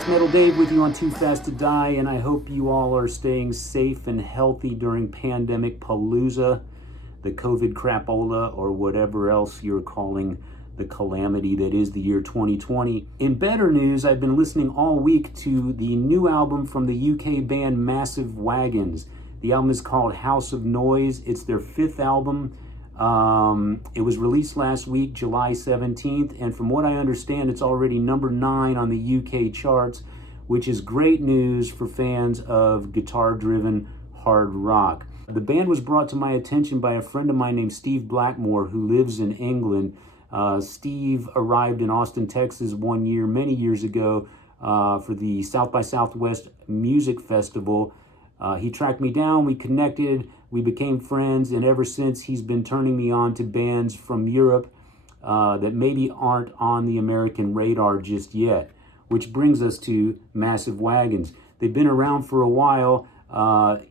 it's Metal Dave with you on Too Fast to Die, and I hope you all are staying safe and healthy during pandemic palooza, the COVID crapola, or whatever else you're calling the calamity that is the year 2020. In better news, I've been listening all week to the new album from the UK band Massive Wagons. The album is called House of Noise. It's their fifth album. It was released last week, July 17th, and from what I understand, it's already number 9 on the UK charts, which is great news for fans of guitar-driven hard rock. The band was brought to my attention by a friend of mine named Steve Blackmore, who lives in England. Steve arrived in Austin, Texas one year, many years ago, for the South by Southwest Music Festival. He tracked me down, we connected, we became friends, and ever since he's been turning me on to bands from Europe that maybe aren't on the American radar just yet, which brings us to Massive Wagons. They've been around for a while.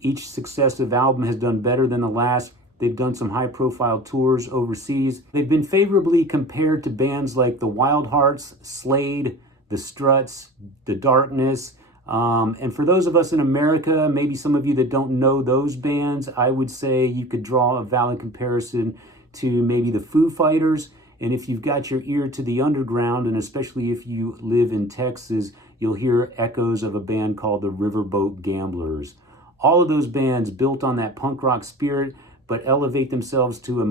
Each successive album has done better than the last. They've done some high-profile tours overseas. They've been favorably compared to bands like the Wild Hearts, Slade, the Struts, the Darkness. And for those of us in America, maybe some of you that don't know those bands, I would say you could draw a valid comparison to maybe the Foo Fighters. And if you've got your ear to the underground, and especially if you live in Texas, you'll hear echoes of a band called the Riverboat Gamblers. All of those bands built on that punk rock spirit, but elevate themselves to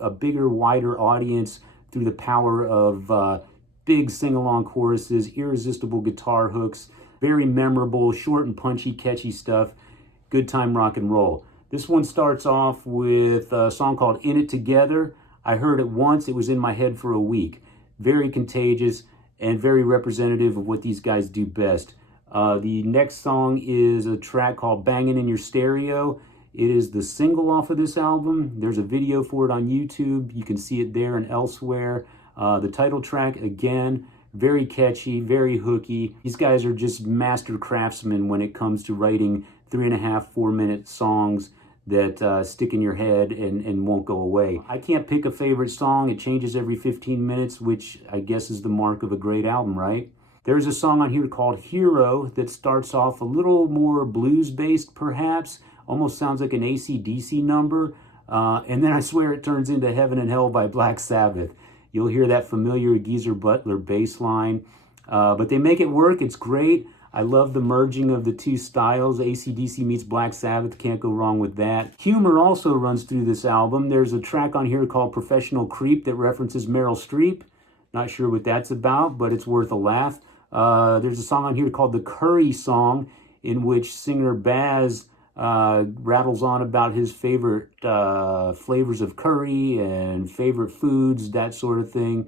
a bigger, wider audience through the power of big sing-along choruses, irresistible guitar hooks, very memorable, short and punchy, catchy stuff. Good time rock and roll. This one starts off with a song called In It Together. I heard it once, it was in my head for a week. Very contagious and very representative of what these guys do best. The next song is a track called Bangin' in Your Stereo. It is the single off of this album. There's a video for it on YouTube. You can see it there and elsewhere. The title track, again, very catchy, very hooky. These guys are just master craftsmen when it comes to writing 3.5, 4-minute songs that stick in your head and won't go away. I can't pick a favorite song. It changes every 15 minutes, which I guess is the mark of a great album, right? There's a song on here called Hero that starts off a little more blues-based, perhaps. Almost sounds like an AC/DC number. And then I swear it turns into Heaven and Hell by Black Sabbath. You'll hear that familiar Geezer Butler bass line. But they make it work. It's great. I love the merging of the two styles. AC/DC meets Black Sabbath. Can't go wrong with that. Humor also runs through this album. There's a track on here called Professional Creep that references Meryl Streep. Not sure what that's about, but it's worth a laugh. There's a song on here called The Curry Song, in which singer Baz rattles on about his favorite flavors of curry and favorite foods, that sort of thing.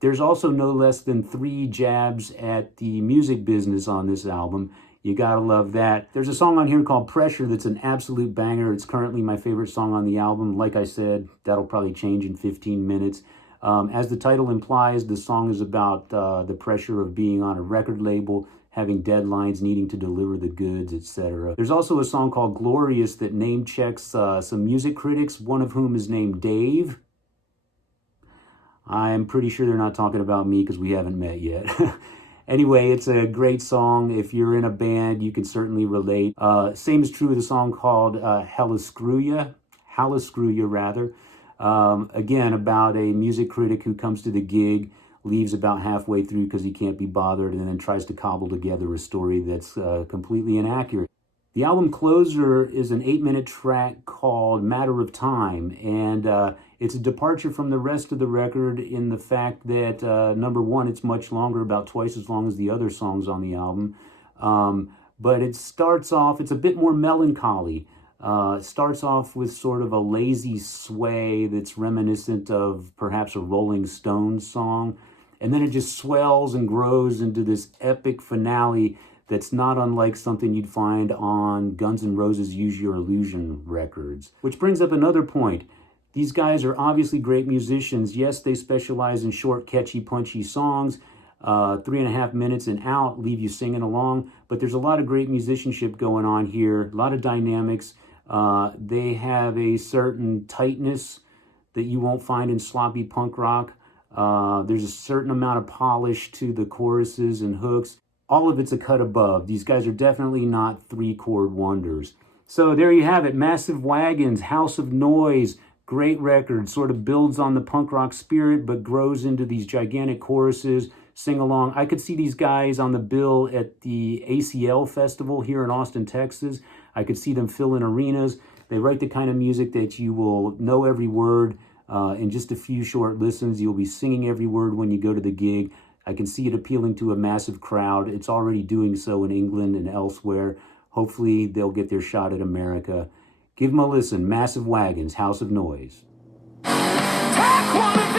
There's also no less than 3 jabs at the music business on this album. You gotta love that. There's a song on here called Pressure that's an absolute banger. It's currently my favorite song on the album. Like I said, that'll probably change in 15 minutes. As the title implies, the song is about the pressure of being on a record label, having deadlines, needing to deliver the goods, etc. There's also a song called Glorious that name checks some music critics, one of whom is named Dave. I'm pretty sure they're not talking about me because we haven't met yet. Anyway, it's a great song. If you're in a band, you can certainly relate. Same is true of the song called Hella Screw Ya, rather. Again, about a music critic who comes to the gig, leaves about halfway through because he can't be bothered, and then tries to cobble together a story that's completely inaccurate. The album closer is an 8-minute track called Matter of Time, and it's a departure from the rest of the record in the fact that, number one, it's much longer, about twice as long as the other songs on the album. But it starts off, it's a bit more melancholy. It starts off with sort of a lazy sway that's reminiscent of perhaps a Rolling Stones song. And then it just swells and grows into this epic finale that's not unlike something you'd find on Guns N' Roses' Use Your Illusion records. Which brings up another point. These guys are obviously great musicians. Yes, they specialize in short, catchy, punchy songs. 3.5 minutes and out, leave you singing along. But there's a lot of great musicianship going on here, a lot of dynamics. They have a certain tightness that you won't find in sloppy punk rock. There's a certain amount of polish to the choruses and hooks. All of it's a cut above. These guys are definitely not three-chord wonders. So there you have it. Massive Wagons, House of Noise. Great record. Sort of builds on the punk rock spirit, but grows into these gigantic choruses. Sing along. I could see these guys on the bill at the ACL festival here in Austin, Texas. I could see them filling arenas. They write the kind of music that you will know every word in just a few short listens. You'll be singing every word when you go to the gig. I can see it appealing to a massive crowd. It's already doing so in England and elsewhere. Hopefully they'll get their shot at America. Give them a listen. Massive Wagons, House of Noise. Take one of